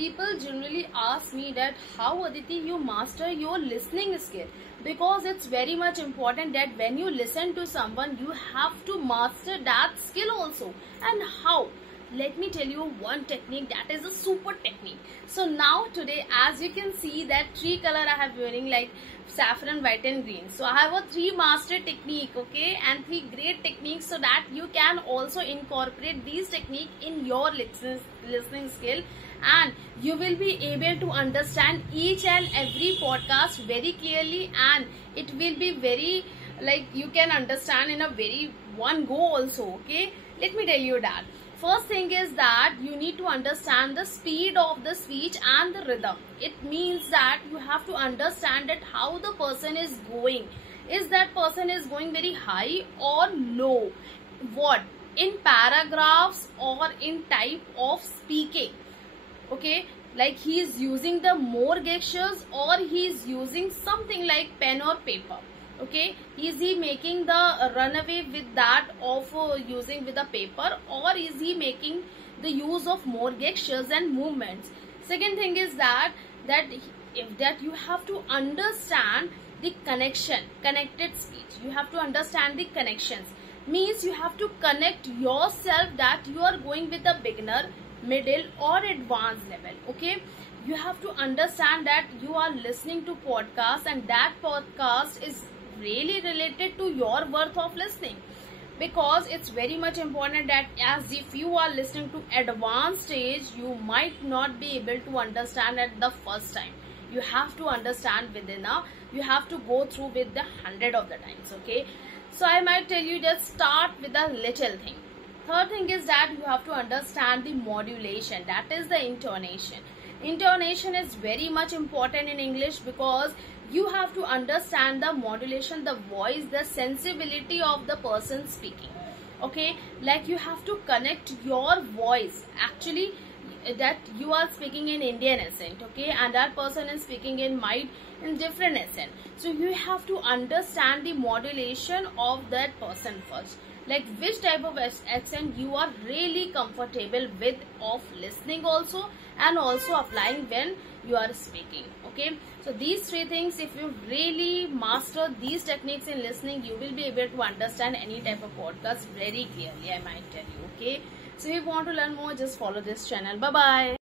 people generally ask me that how Aditi you master your listening skill, because it's very much important that when you listen to someone you have to master that skill also. And how? Let me tell you one technique that is a super technique. So now today, as you can see that three color I have wearing like saffron, white and green. So I have a three master technique, okay, and three great techniques, so that you can also incorporate these technique in your listening skill, and you will be able to understand each and every podcast very clearly, and it will be very like you can understand in a very one go also, okay. Let me tell you that. First thing is that you need to understand the speed of the speech and the rhythm. It means that you have to understand that how the person is going. Is that person is going very high or low? What? In paragraphs or in type of speaking. Okay, like he is using the more gestures or he is using something like pen or paper. Okay, is he making the runaway with that of using with a paper, or is he making the use of more gestures and movements? Second thing is that you have to understand the connected speech. You have to understand the connections. Means you have to connect yourself that you are going with a beginner, middle or advanced level. Okay, you have to understand that you are listening to podcast and that podcast is really related to your worth of listening, because it's very much important that as if you are listening to advanced stage, you might not be able to understand at the first time. You have to understand within you have to go through with the 100 of the times. Okay, so I might tell you just start with a little thing. Third thing is that you have to understand the modulation, that is the intonation. Intonation is very much important in English, because you have to understand the modulation, the voice, the sensibility of the person speaking. Okay, like you have to connect your voice, actually that you are speaking in Indian accent, okay, and that person is speaking in different accent. So you have to understand the modulation of that person first, like which type of accent you are really comfortable with of listening also, and also applying when you are speaking. Okay, so these three things, if you really master these techniques in listening, you will be able to understand any type of podcast very clearly, I might tell you. Okay, so if you want to learn more, just follow this channel. Bye bye.